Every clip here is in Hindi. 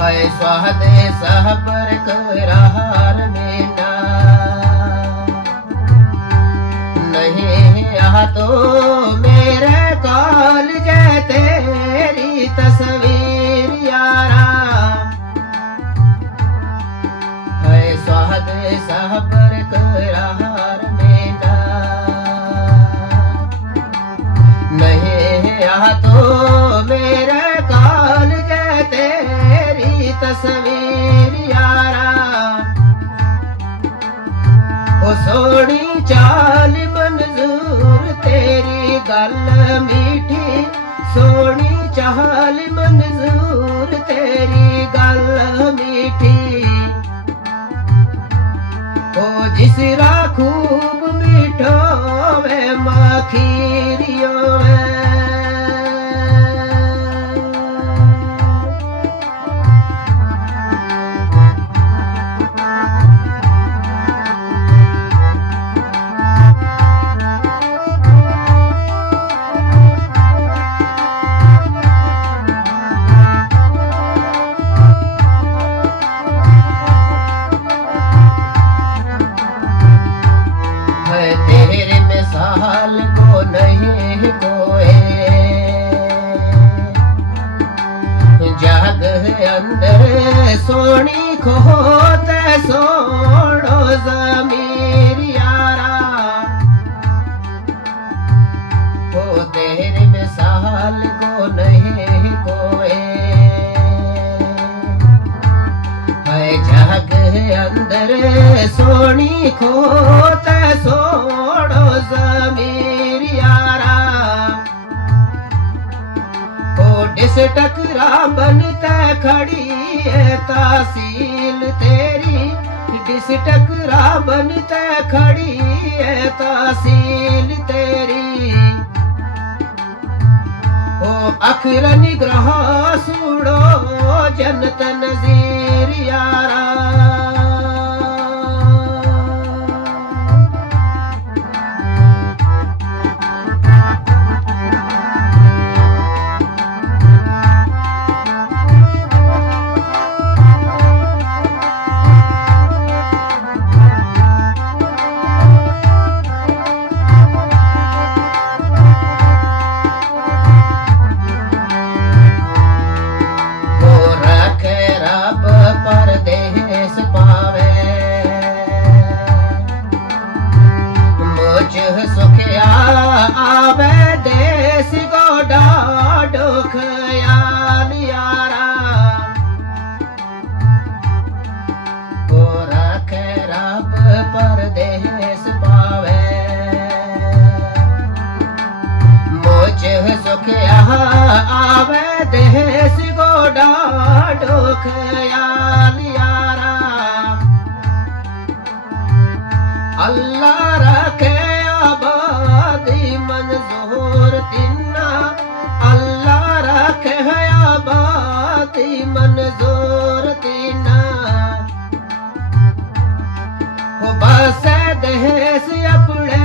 है स्वादे सहबर करार मेरा नहीं यहाँ तो मेरे कॉल जय तेरी तस्वीर यारा है स्वादे सहबर करार मेरा नहीं यहाँ तो मेरे कॉल जय तेरी तस्वीर यारा ओ सोनी चाल मंजूर तेरी गल मीठी सोनी चाल मंजूर तेरी गल मीठी ओ जिसरा खूब मीठो वे मखीरियो तेरे मिसाल को नहीं कोई जग अंदर सोनी खोत सोड़ो ज़मीर यारा ओ तेरे मिसाल को नहीं कोई है जग अंदर सोनी खोत सोड़ो ज़मीर यारा ओ डिस टकरा बनता खड़ी है तासील तेरी डिस टकरा बनता खड़ी है तासील तेरी ओ अखर निग्रह सुड़ो जन्नत नज़ीर यारा आवे देश को डाडो ख्याल यारा को रखे रब परदेस पावे मुझ सुखिया आवे देश को डाडो ख्याल यारा अल्लाह रखे आबादी मंजूर तिन्ना अल्लाह रखे आबादी मंजूर तिन्ना हो बस देश अपने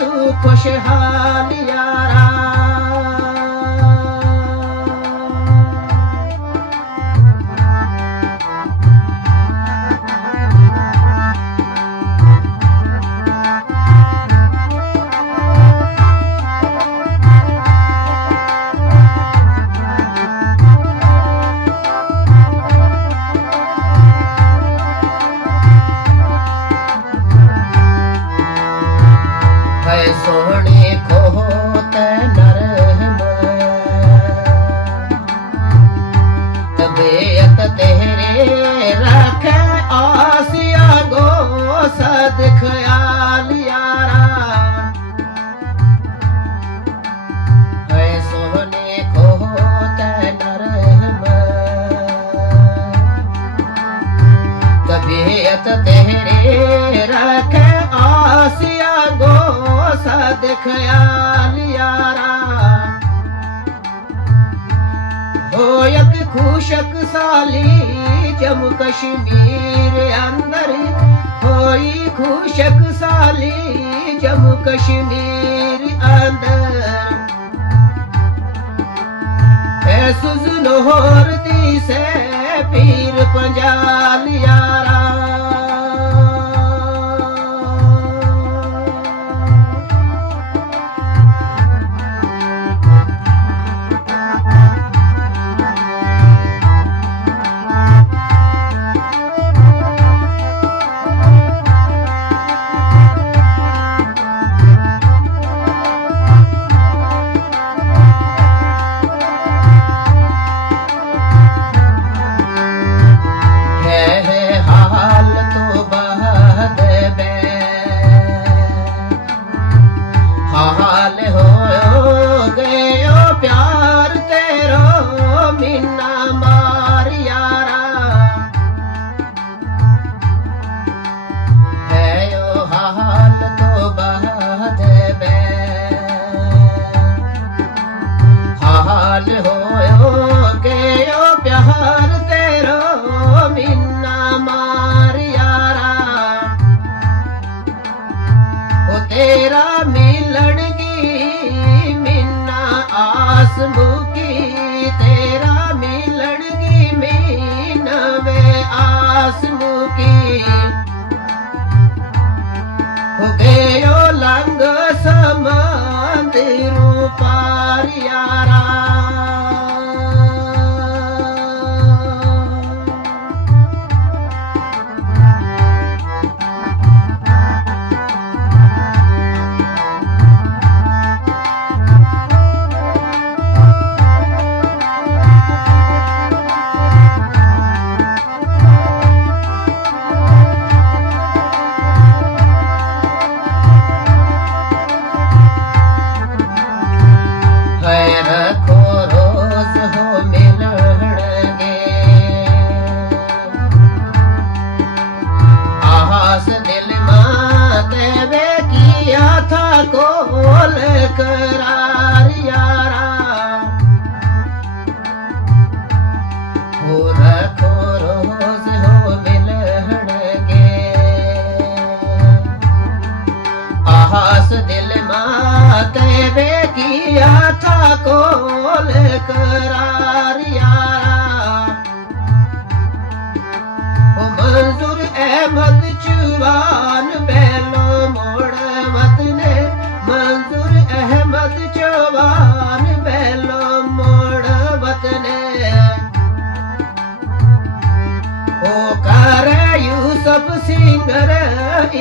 तू खुशहाल यारा सोने को नरम तबीयत तेरे रखे आसिया गो सद ख्याल यारा है सोने को नरम तबीयत तेरे रखे आसिया गो सद ख्याल यारा होयक खुशक साली जम्मू कश्मीर अंदर होई खुशक साली जम्मू कश्मीर अंदर सुजनोर दी से ਪੀਰ ਪੰਜਾਲ ਯਾਰਾ। हाल हो गयो प्यार तेरो मीना मार यारा। है यो हाल तो बाद बे हाल हो गयो प्यार तेरो मीना मार यारा। ओ तेरा मिलणगी मीना आस मुकी तेरा मिलणगी मीना वे आस मुकी। हो गयो लंग समंदरू पार यारा। रखो रोज हो मिलणगे आस दिल मां देवे किया था कोल करार यारा। हो रखो रोज हो मिलणगे आस दिल मां देवे किया था कोल करार यारा। ओ मंजूर अहमद चौहान बैलो मोड़ मत ने मंजूर अहमद चौहान बैलो मोड़ मत ने। ओ कर यूसुफ सिंगर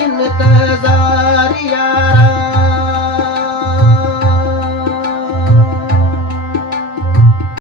इंतजार यारा।